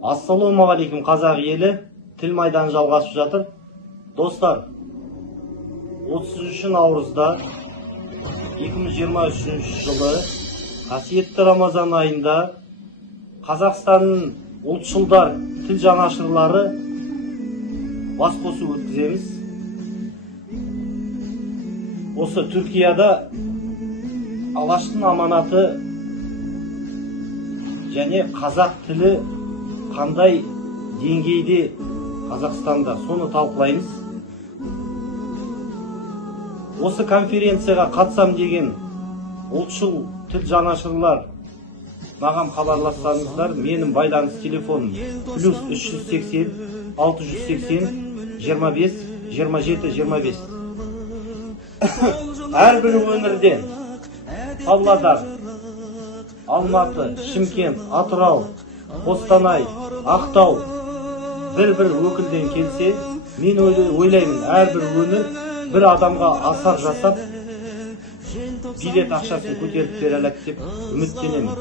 Ассалаумағалейкум қазақ елі, тіл майданы жалғасып жатыр. Достар, 33 наурызда 2023 жылы қасиетті Рамазан айында Қазақстанның ұлтшылдар тіл жанашырлары басқосу өткіземіз. Осы Түркияда Алаштың аманаты және қазақ тілі қандай деңгейде Қазақстанда, соны талқылаймыз. Осы конференцияға қатысам деген ұлтшыл тіл жанашырлар маған хабарлассаңыздар, менің байланыс телефоным +380 680 25 27 25. Әрбір өңірден Павлодар, Алматы, Шымкент, Атырау, Қостанай, Ақтау бір-бір өкілден келсе, мен ойлаймын, әрбір өңір бір адамға асар жасап, билет ақшасын көтеріп бере алады деп үміттенемін.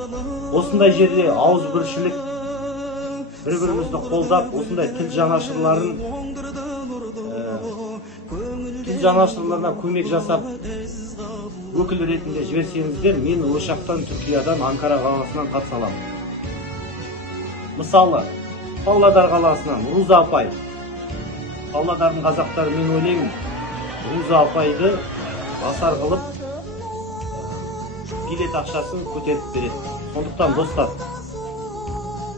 Осындай жерде ауызбіршілік, бір-бірімізді қолдап, осындай тіл жанашырларына көмек жасап, өкіл ретінде жіберсеңіздер, мен Ошақтан, Түркиядан, Анкара қаласынан қатыса аламын. Мысалы, Павлодар қаласынан Руза апай. Павлодардың қазақтары, мен ойлаймын, Руза апайды асар қылып, билет ақшасын көтеріп береді. Сондықтан достар,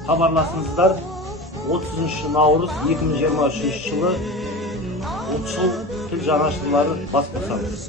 хабарласыңыздар. 30 наурыз 2023 жылы ұлтшыл тіл жанашырлары бас қосамыз.